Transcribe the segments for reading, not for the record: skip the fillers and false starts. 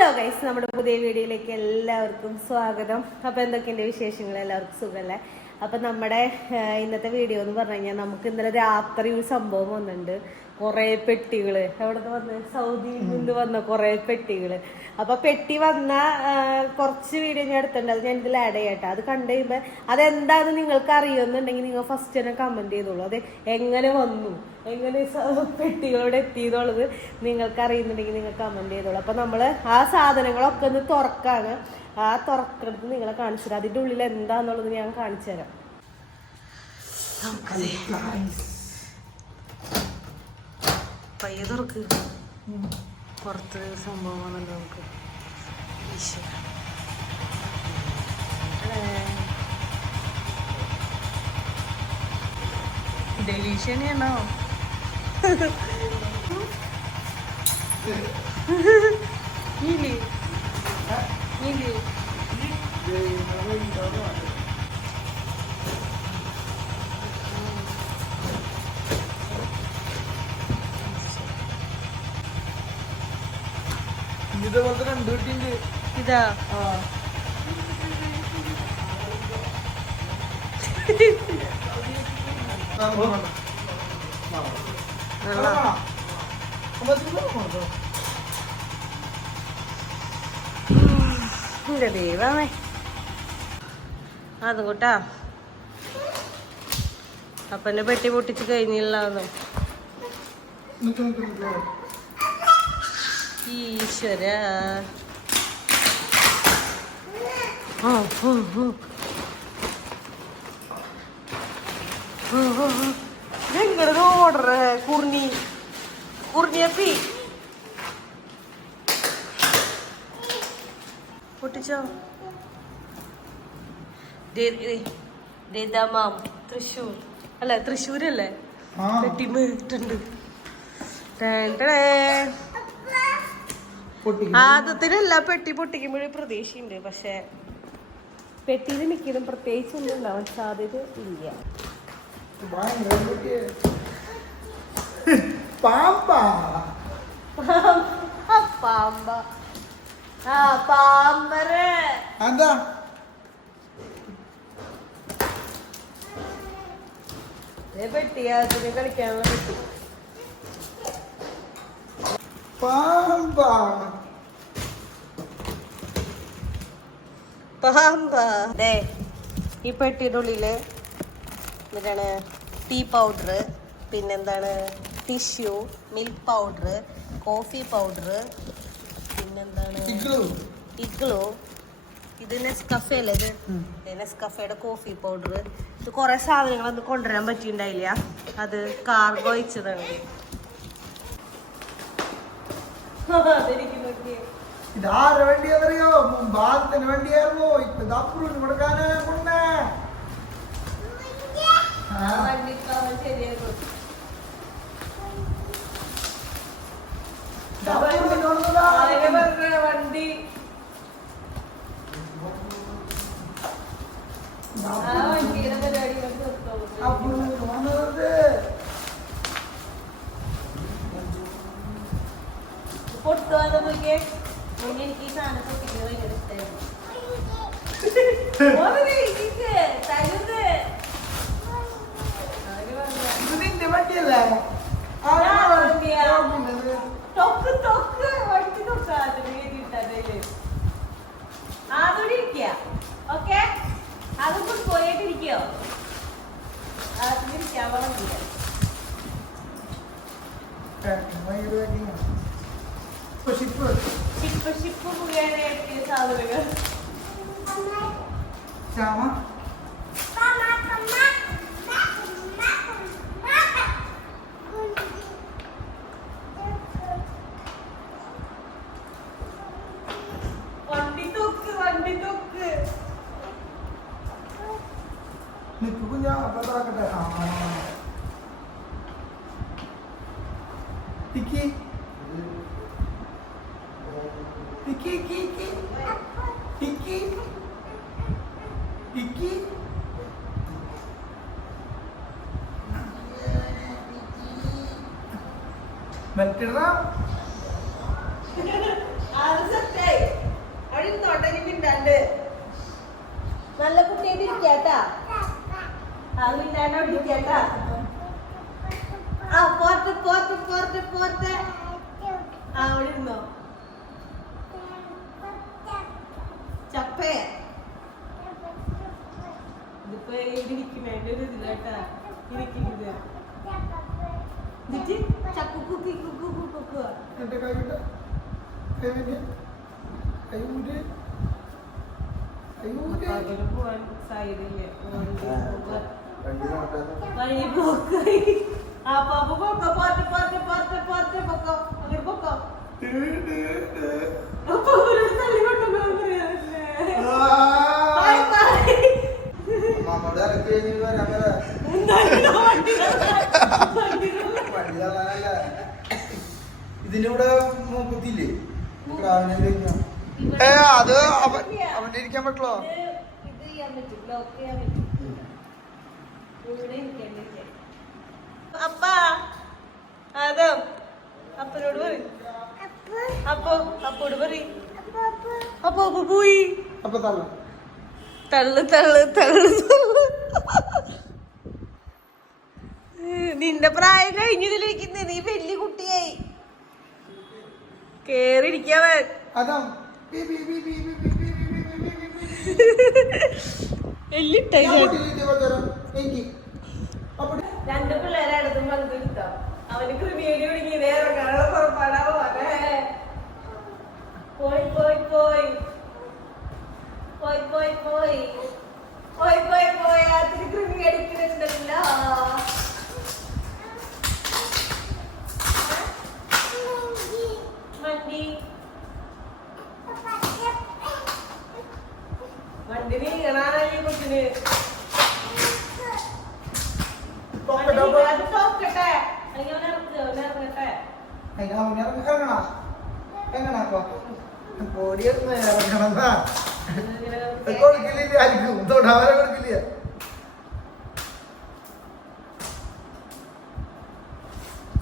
Hello guys, നമ്മുടെ പുതിയ വീഡിയോയിലേക്ക് എല്ലാവർക്കും സ്വാഗതം. അപ്പോൾ എന്തൊക്കെയുണ്ട് വിശേഷങ്ങൾ? എല്ലാവർക്കും സുഖമല്ലേ? അപ്പം നമ്മുടെ ഇന്നത്തെ വീഡിയോ എന്ന് പറഞ്ഞു കഴിഞ്ഞാൽ നമുക്ക് ഇന്നലെ രാത്രി ഒരു സംഭവം വന്നിട്ടുണ്ട്. കുറേ പെട്ടികൾ എവിടെ വന്ന് സൗദിയിൽ നിന്ന് വന്ന കുറേ പെട്ടികൾ. അപ്പോൾ പെട്ടി വന്ന കുറച്ച് വീഡിയോ ഞാൻ എടുത്തിട്ടുണ്ട്. അത് ഞാൻ ഇതിൽ ആഡ് ചെയ്യട്ടെ. അത് കണ്ടു കഴിയുമ്പോൾ അതെന്താണെന്ന് നിങ്ങൾക്ക് അറിയുമെന്നുണ്ടെങ്കിൽ നിങ്ങൾ ഫസ്റ്റ് തന്നെ കമൻറ്റ് ചെയ്തോളൂ. അത് എങ്ങനെ വന്നു, എങ്ങനെ പെട്ടികളോട് എത്തിയതുള്ളത് നിങ്ങൾക്ക് അറിയുന്നുണ്ടെങ്കിൽ നിങ്ങൾ കമൻറ്റ് ചെയ്തോളൂ. അപ്പോൾ നമ്മൾ ആ സാധനങ്ങളൊക്കെ ഒന്ന് തുറക്കാണ്. ആ തുറക്കെടുത്ത് നിങ്ങളെ കാണിച്ചു തരാം. അതിൻ്റെ ഉള്ളിൽ എന്താന്നുള്ളത് ഞാൻ കാണിച്ചു തരാം. പയ്യെ തുറക്ക്. പുറത്ത് സംഭവം വന്നിട്ട് നമുക്ക് ഡെലീഷ്യനാണോ? നീലി നീലി ഇതേപോലത്തെ രണ്ടു കുട്ടിണ്ട്. ഇതാ ദൈവമേ, അതും കൂട്ടാ അപ്പന്റെ പെട്ടി പൊട്ടിച്ച് കഴിഞ്ഞില്ലാതും. ഈശ്വര, നിങ്ങളുടെ ഓർഡർ കുർണിയപ്പി പൊട്ടിച്ചോ? തൃശ്ശൂർ അല്ല, തൃശ്ശൂരല്ലേ പെട്ടിട്ടുണ്ട്. ആദ്യത്തിനല്ല, പെട്ടി പൊട്ടിക്കുമ്പോഴേ പ്രതീക്ഷയുണ്ട്. പക്ഷെ പെട്ടിയിൽ മിക്കതും പ്രത്യേകിച്ച് ഒന്നും ഉണ്ടാവാൻ സാധ്യത ഇല്ല. പാമ്പാ പാമ്പ പാമ്പര് എന്താ പെട്ടി, അതിന് കളിക്കാനുള്ള പെട്ടി. പാമ്പാ പാമ്പാ. അതെ, ഈ പെട്ടിയുടെ ഉള്ളില് എന്താണ്? ടീ പൗഡർ, പിന്നെന്താണ് tissue, milk powder, coffee powder, പിന്നെന്താണ് ഇഗ്ലൂ. ഇത് നെസ്കഫേ അല്ലേ? ഇത് നെസ്കഫയുടെ കോഫി പൗഡർ. ഇത് കുറെ സാധനങ്ങൾ അത് കൊണ്ടുവരാൻ പറ്റിയിട്ടുണ്ടായില്ല. അത് കാർഗോ അയച്ചതാണ്. ഇതാരുടെ വണ്ടിയാണെന്നറിയോ? ഭാരതത്തിന് വണ്ടിയായിരുന്നോ? ഇപ്പൊ ദപ്പൂരിന് കൊടുക്കാനാ കൊണ്ടേ. വണ്ടി പൊട്ടുവാതെ നോക്കിയേ. എനിക്ക് ഈ സാധനം പൊട്ടിക്കുന്നത് ഭയങ്കര ഇഷ്ടമായിരുന്നു. നിന്റെ വണ്ടിയല്ലേ? തൊക്ക് തൊക്ക് വണ്ടി തൊക്കാതിരിക്കല്ലേ? അതോടെ ഇരിക്കുക. ഓക്കെ, അതൊക്കെ പോയിട്ടിരിക്കോ? അതിരിക്കാൻ വളർന്നില്ല. ഷിപ്പ് മുഖേന എത്തിയ സാധനങ്ങൾ. വണ്ടി തൊക്ക് വണ്ടി തൊക്ക്. നിക്ക് കുഞ്ഞാ, പത്രക്കട്ടെ. ടിക്കി ടിക്കി ടിക്കി ടിക്കി ടിക്കി. ബെൽറ്റ് ഇടണം. അത് സെറ്റായി. ഞാൻ ഒടിക്കണ്ട. ആ പോർട്ട് പോർട്ട് പോർട്ട് പോർട്ട്. ആ അവിടെ ഇരുന്നോ. ചപ്പേ ഇതിപ്പോ ഇരിക്കുന്ന എന്റെ ഒരു ഇതിലാട്ടാ ഇരിക്കുന്നത്. ചക്കു കുക്കി കുക്കു കുക്കുക. എന്റെ കൈ പോവാൻ സൈഡില്ലേ വഴി പോക്കായി. ആ പാപ്പ പൊക്കോ പോർട്ട് പോർട്ട് പോർട്ട് പോർട്ട് പൊക്കോ അങ്ങനെ പൊക്കോ. അപ്പൊ അവരോട് തള്ളി കൊണ്ടുപോകാൻ ഇതിലൂടെ കുത്തിയില്ലേ അത് അവന്റെ ഇരിക്കാൻ പറ്റുള്ളോ? ഇത് ചെയ്യാൻ പറ്റും, ലോക്ക് ചെയ്യാൻ പറ്റും. ഇവിടെ ഇരിക്കണ്ടേ അപ്പാ. അതോ അപ്പനോട് പറയും. അപ്പോട് പറയും. അപ്പൊ പോയി. അപ്പൊ തള്ള തള്ളു തള്ളു തള്ളു. നിന്റെ പ്രായം കഴിഞ്ഞതിലിരിക്കുന്നേ, നീ വലിയ കുട്ടിയായി. കേറിയിരിക്കാവൻ. അതാ രണ്ട് പിള്ളേരെ അടുത്തും വലുത് കിട്ടാം. അവന് ക്രിമിയേരി ഒടുങ്ങി ഇറങ്ങാനുള്ള പുറപ്പാടാ പോലെ. പോയി പോയി പോയി പോയി പോയി പോയി പോയി പോയി പോയി. അതിന് ക്രിമി അടിക്കുന്നുണ്ടല്ലോ. വണ്ടി വണ്ടി നീങ്ങണാണല്ലേ കൊച്ചിന്. അത് തോക്കട്ടെ അല്ലെങ്കിൽ അവനിറങ്ങട്ടെ.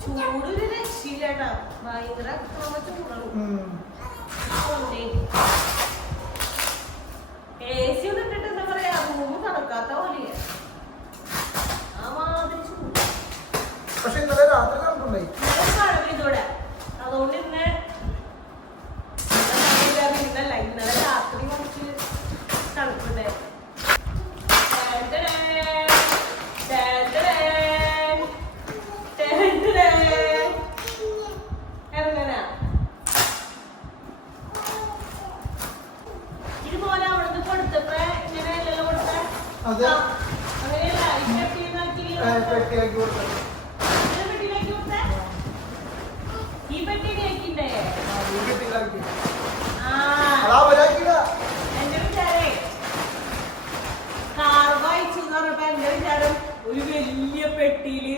ചൂടൊരു രക്ഷയില്ലാട്ടാ. ഭയങ്കര ചൂടാണ്. AC ഒന്നും ഇട്ടിട്ട് എന്താ പറയാ, റൂം തണുക്കാത്ത പോലെയാ. ആ മാതിരി ചൂട്. പക്ഷെ ഇന്നലെ രാത്രി കണ്ടുണ്ടായി. മഴ പെയ്തോടെ. അതുകൊണ്ട് ഇന്നലെ രാത്രി കുറച്ച് തണുപ്പുണ്ടായിരുന്നു. ഇറങ്ങാനാ ഇതുപോലെ അവിടുന്ന് കൊടുത്തപ്പോ ഇങ്ങനെയല്ലല്ലോ കൊടുത്ത. അങ്ങനെയല്ല പെട്ടിയാക്കി കൊടുത്തത്. പെട്ടിയിലേക്ക് കൊടുത്ത. ഈ പെട്ടിയിലേക്കിണ്ടേ. എന്റെ വിചാരേ കാർ വായിച്ചു എന്ന് പറഞ്ഞപ്പോ എന്റെ വിചാരം ഒരു വലിയ പെട്ടിയില്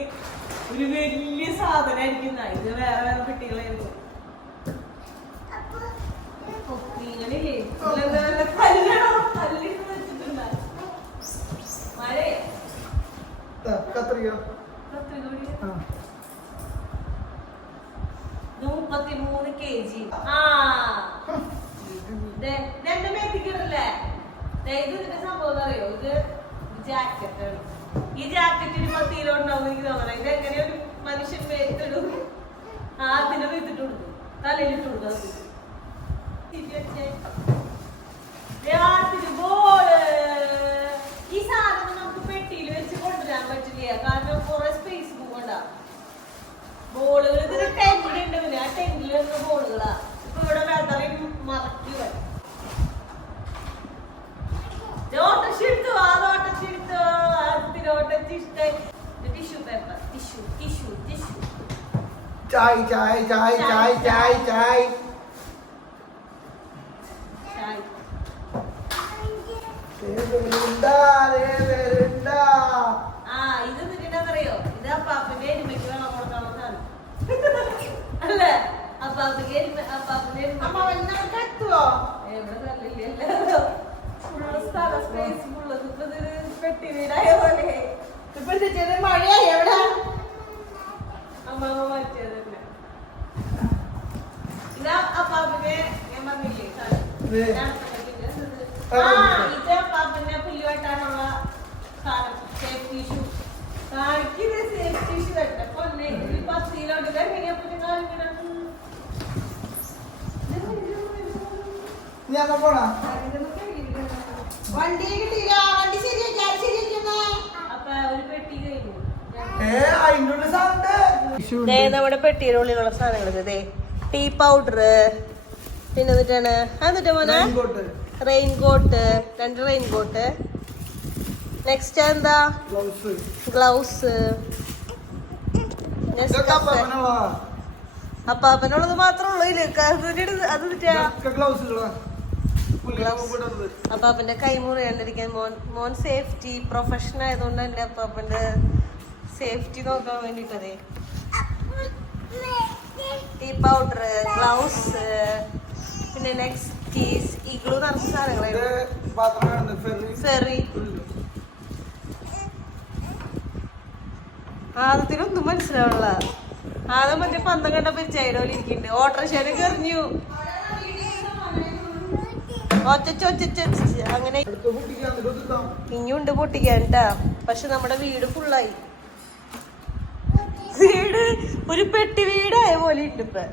ഒരു വലിയ സാധനമായിരിക്കും. ഇത് വേറെ വേറെ പെട്ടികളായിരുന്നു. ഇങ്ങനെയില്ലേ കല്ലിട്ട് വെച്ചിട്ടുണ്ട. മഴ കത്രിക 33 kg. ആ എന്റെ മേത്തിക്കിടല്ലേ. ഇത് ഇതിന്റെ സംഭവം അറിയോ? ഇത് ജാക്കറ്റാണ്. ഈ ജാക്കറ്റിന് 10 കിലോ ഉണ്ടാവും എനിക്ക് തോന്നണം. ഇത് എങ്ങനെ ഒരു മനുഷ്യൻ മേത്തിടും? അതിനെ മേത്തിട്ട് കൊടുക്കും, തലയിലിട്ട് കൊടുക്കും. ഈ സാധനം നമുക്ക് പെട്ടിയിൽ വെച്ച് കൊണ്ടുവരാൻ പറ്റില്ല. കാരണം കുറെ സ്പേസ് പോകണ്ട. ബോളുകൾ ഇതിന് ടെന്റ് ഉണ്ട്. ആ ടെന്റിൽ വരുന്ന ബോളുകളാ. ഇപ്പൊ ഇവിടെ വെതറിയും മറക്കുക. ഓട്ടച്ചെടുത്തു tissue paper tissue tissue tissue. ചായ് ചായ് ചായ് ചായ് ചായ് ചായ് ഇത് നിന്നറിയോ? ഇത് അപ്പാപ്പന്റെ എരുമയ്ക്ക് വെള്ളം കൊടുക്കാവുന്നതാണ്. അല്ലേ? അപ്പാപ്പന്റെ എവിടെ തള്ളില്ലല്ലോ. സ്ഥല സ്പേസ് ഉള്ളത്. ഇപ്പൊ പെട്ടി വീടായ പോലെ. ഇപ്പോഴത്തെ മഴയായി എവിടെ അമ്മാമ്മ മാറ്റിയത് തന്നെ. ഇതാ അപ്പാപ്പന്റെ ഞാൻ പറഞ്ഞില്ലേ ഇത് അപ്പാപ്പന്റെ പുല്ല് വെട്ടാനുള്ള സാധനം. സേഫ്റ്റി ഷൂ ഞാൻ പോണാ വണ്ടി കിട്ടിയില്ല, വണ്ടി ശരിയാക്കി അപ്പൊ ഒരു പെട്ടി കഴിഞ്ഞു. അതിൻ്റെ സൗണ്ട് ദേ നമ്മുടെ പെട്ടിയുടെ ഉള്ളിലുള്ള സാധനങ്ങൾ ദേ ടീ പൗഡർ, പിന്നെ എന്നിട്ടാണ് എന്നിട്ട് മോനെ റെയിൻകോട്ട്, 2 റെയിൻകോട്ട്. നെക്സ്റ്റ് എന്താ? ഗ്ലൗസ്. അപ്പാപ്പനുള്ളത് മാത്രമേ ഉള്ളൂ ഇതില്. അത് അപ്പാപ്പന്റെ കൈ മുറിയാണ്ടിരിക്കാൻ മോൻ സേഫ്റ്റി പ്രൊഫഷൻ ആയതുകൊണ്ട് തന്നെ അപ്പാപ്പന്റെ സേഫ്റ്റി നോക്കാൻ വേണ്ടിട്ടതേ ടീ പൗഡർ, ഗ്ലൗസ്, പിന്നെ നെക്സ്റ്റ് കീസ്, ഇഗ്ലു നിറച്ച സാധനങ്ങളായിരുന്നു. ഫെറി. ആദ്യത്തിനൊന്നും മനസ്സിലാവുള്ള. ആദ്യം മറ്റേ പന്തം കണ്ട പരിചയം ഇരിക്കുന്നുണ്ട്. ഓട്ടോറിക്ഷയിലേക്ക് എറിഞ്ഞു. അങ്ങനെ ഇനിയുണ്ട് പൊട്ടിക്കാൻ ട്ടാ. പക്ഷെ നമ്മുടെ വീട് ഫുള്ളായി. വീട് ഒരു പെട്ടി വീടായ പോലെ ഉണ്ട് ഇപ്പൊ.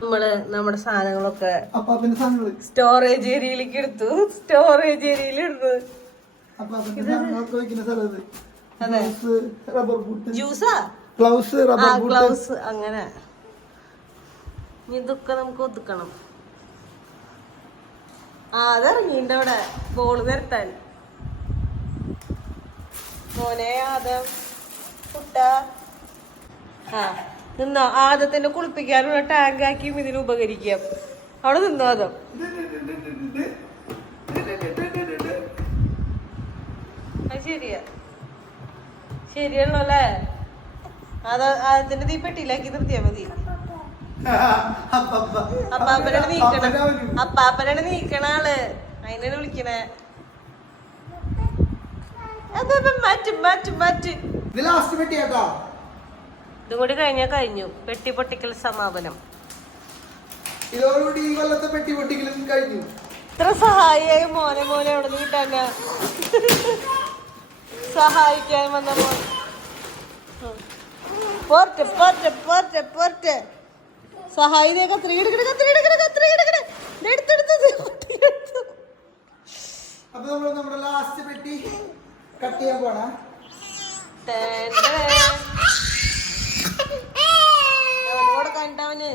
നമ്മള് നമ്മുടെ സാധനങ്ങളൊക്കെ സ്റ്റോറേജ് ഏരിയയിലേക്ക് എടുത്തു. സ്റ്റോറേജ് ഏരിയയിൽ എടുത്തു. അതെ, ജ്യൂസാ, ഗ്ലൗസ്, അങ്ങനെ. ഇതൊക്കെ നമുക്ക് ഒതുക്കണം. അതിറങ്ങിണ്ട് അവിടെ ബോള് നിരത്താൻ. മോനെ ആദം കുട്ട നിന്നോ. ആദത്തിനെ കുളിപ്പിക്കാനുള്ള ടാങ്ക് ആക്കിയും ഇതിന് ഉപകരിക്കാം. അവിടെ നിന്നോ ആദം. അത് ശരിയാ, ശരിയാണല്ലോ അല്ലേ? ആദത്തിന്റെ തീ പെട്ടിയിലാക്കി നിർത്തിയാ മതി. അപ്പാപ്പനാണ് നീക്കണ ആള്, അതിനാണ് വിളിക്കണേ. ഇതും കൂടി കഴിഞ്ഞാ കഴിഞ്ഞു പെട്ടി പൊട്ടിക്കൽ സമാപനം. ഇതോടുകൂടി ഈ കൊല്ലത്തെ പെട്ടി പൊട്ടിക്കലും കഴിഞ്ഞു. ഇത്ര സഹായിയായ മോനെ അവിടെ നിന്ന് കിട്ടാനാ സഹായിക്കാൻ വന്ന മോൻ. പോർട്ടെ സഹായിനെ കത്രി അപ്പൊ നമ്മള് നമ്മുടെ ലാസ്റ്റ് പെട്ടി കട്ട് ചെയ്യാൻ പോണ. കണ്ടവന്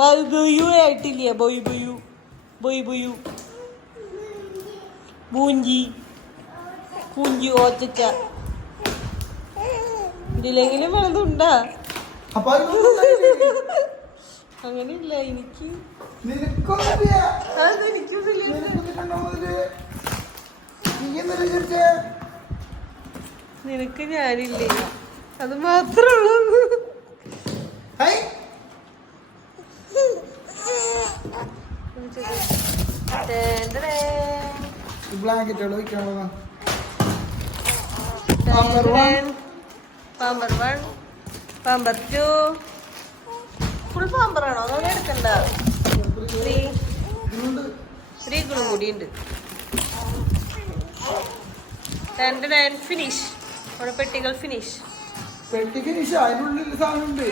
ബൊയ്ബുയു ആയിട്ടില്ല. ബൊയ്ബുയു പൂഞ്ചി ഓച്ച. ഇതിലെങ്കിലും വെള്ളതുണ്ടാ? അങ്ങനെയില്ല എനിക്ക്. നിനക്ക് ഞാനില്ലേ, അത് മാത്രമുള്ളൂ. ബ്ലാങ്കറ്റ് വയ്ക്കാനുള്ള പാമ്പർ 1, പാമ്പർ 2. ഫുൾ പാമ്പറാണോ? അതൊന്നും എടുക്കണ്ട. 3 കൂടി ഉണ്ട്. ഫിനിഷ്. അവിടെ പെട്ടികൾ ഫിനിഷ്. പെട്ടി ഫിനിഷ്. അതിനുള്ളിൽ സാധനമുണ്ട്.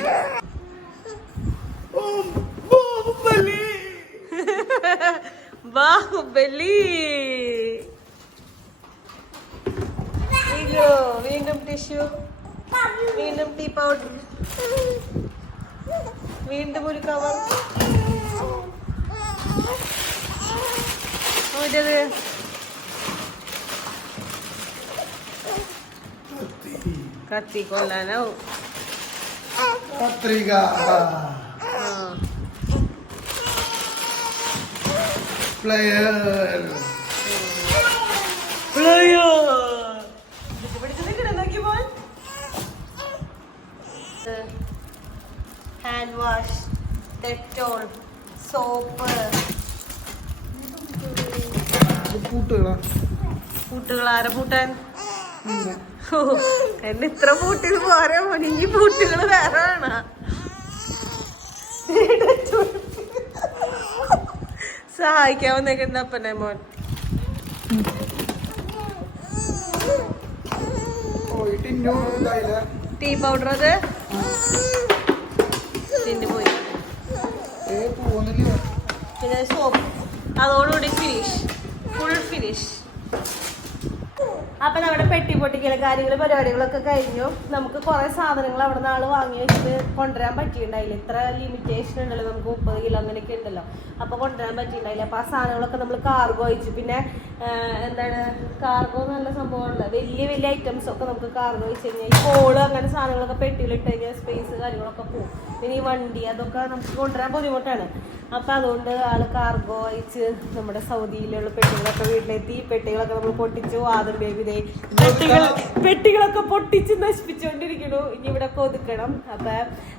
ബാഹുബലി. വീണ്ടും ടിഷ്യൂ, വീണ്ടും ടീ പൗഡർ, വീണ്ടും ഒരു കവർ. കത്തി കൊല്ലാനോ കത്രിക. Plier hand wash, Dettol, soap. പൂട്ടുകൾ ആരെ പൂട്ടാൻ? എന്നെ ഇത്ര പൂട്ടിത് പോരാ മോനെ. ഈ പൂട്ടുകൾ വേറെ വേണ. സഹായിക്കാവുന്നേക്കുന്ന അപ്പനെ മോൻ. പോയി ടിന്നു ഇതായില്ല. ടീ പൗഡർ അത് ടിന്ന് പോയി. പോകുന്നില്ല. പിന്നെ സോപ്പ് അതോടുകൂടി ഫുൾ ഫിനിഷ്. അപ്പൊ നമ്മുടെ പെട്ടി പൊട്ടിക്കലും കാര്യങ്ങളും പരിപാടികളൊക്കെ കഴിഞ്ഞു. നമുക്ക് കുറെ സാധനങ്ങൾ അവിടെ നിന്ന് ആള് വാങ്ങി വെച്ചിട്ട് കൊണ്ടുവരാൻ പറ്റിയിട്ടുണ്ടായില്ല. ഇത്ര ലിമിറ്റേഷൻ ഉണ്ടല്ലോ നമുക്ക്, 30 കിലോ അങ്ങനെയൊക്കെ ഉണ്ടല്ലോ. അപ്പൊ കൊണ്ടുവരാൻ പറ്റിയിട്ടുണ്ടായില്ല. അപ്പൊ ആ സാധനങ്ങളൊക്കെ നമ്മൾ കാർഗോ അയച്ചു. പിന്നെ എന്താണ് കാർഗോ നല്ല സംഭവമുണ്ട്. വലിയ വലിയ ഐറ്റംസ് ഒക്കെ നമുക്ക് കാർഗോ അയച്ചു കഴിഞ്ഞാൽ ഈ കോള് അങ്ങനെ സാധനങ്ങളൊക്കെ പെട്ടിയിലിട്ട് കഴിഞ്ഞാൽ സ്പേസ് കാര്യങ്ങളൊക്കെ പോകും. പിന്നെ ഈ വണ്ടി അതൊക്കെ നമുക്ക് കൊണ്ടുവരാൻ ബുദ്ധിമുട്ടാണ്. അപ്പൊ അതുകൊണ്ട് ആള് കാർഗോ അയച്ച് നമ്മുടെ സൗദിയിലുള്ള പെട്ടികളൊക്കെ വീട്ടിലെത്തി. പെട്ടികളൊക്കെ നമ്മൾ പൊട്ടിച്ചു. ആദ്യം ബേബി പെട്ടികളൊക്കെ പൊട്ടിച്ച് നശിപ്പിച്ചുകൊണ്ടിരിക്കണു. ഇനി ഇവിടെ ഒതുക്കണം. അപ്പൊ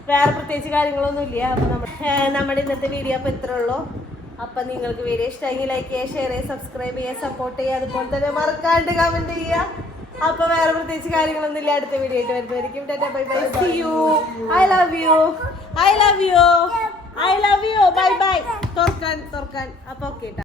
വേറെ പ്രത്യേകിച്ച് കാര്യങ്ങളൊന്നും ഇല്ല. അപ്പൊ നമ്മുടെ ഇന്നത്തെ വീഡിയോ അപ്പൊ ഇത്രേ ഉള്ളൂ. അപ്പൊ നിങ്ങൾക്ക് വീഡിയോ ഇഷ്ടമെങ്കിൽ ലൈക്ക് ചെയ്യുക, ഷെയർ ചെയ്യുക, സബ്സ്ക്രൈബ് ചെയ്യുക, സപ്പോർട്ട് ചെയ്യുക. അതുപോലെ തന്നെ മറക്കാണ്ട് കമന്റ് ചെയ്യുക. അപ്പൊ വേറെ പ്രത്യേകിച്ച് കാര്യങ്ങളൊന്നും ഇല്ല. അടുത്ത വീഡിയോ ആയിട്ട് വരുന്നതായിരിക്കും. Bye bye. See you. I love you. I love you. I love you. Bye bye. തുറക്കാൻ. അപ്പൊ ഓക്കെ.